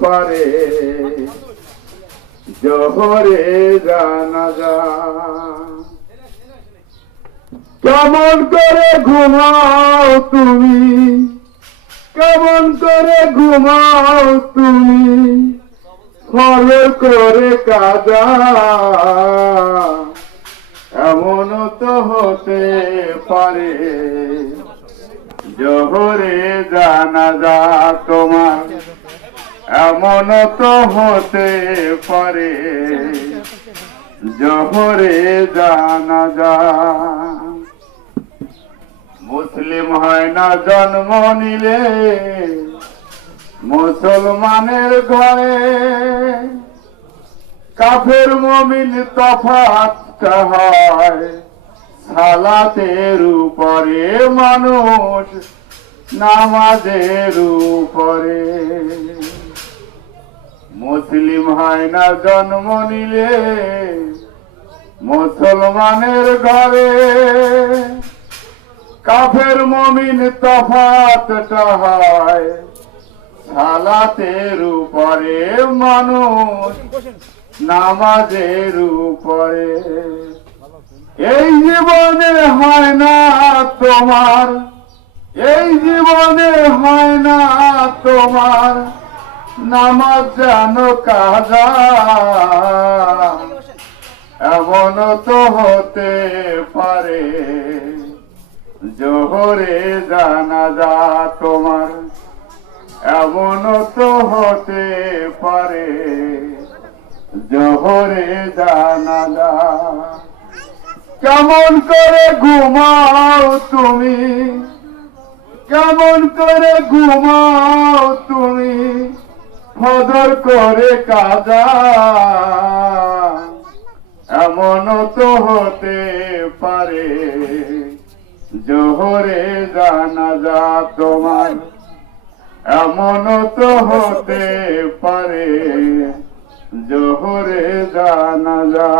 পারে জোহরে জানাজা। কেমন করে ঘুমাও তুমি, কেমন করে ঘুমাও তুমি, ফজর করে কাজা। এমন তো হতে পারে জোহরে জানাজা তোমার, এমন তো হতে পারে জোহরে জানাজা। মুসলিম হয় না জন্ম নিলে মুসলমানের ঘরে, কাফের মুমিন তফাৎটা হয় সালাতের উপরে, মানুষ নামাজের উপরে। মুসলিম হয় না জন্ম নিলে মুসলমানের ঘরে, কাফের মুমিন তফাৎটা হয় সালাতের উপরে, মানুষ নামাজের উপরে। এই জীবনে হয় না তোমার, এই জীবনে হয় না তোমার নামাজ জানো কাজা। এমন তো হতে পারে জোহরে জানাজা তোমার, এমন তো হতে পারে জোহরে জানাজা। কেমন করে ঘুমাও তুমি, কেমন করে ঘুমাও তুমি, ফজর করে কাজা। এমন তো হতে পারে জোহরে জানাজা তোমার, এমন তো হতে পারে জোহরে জানাজা।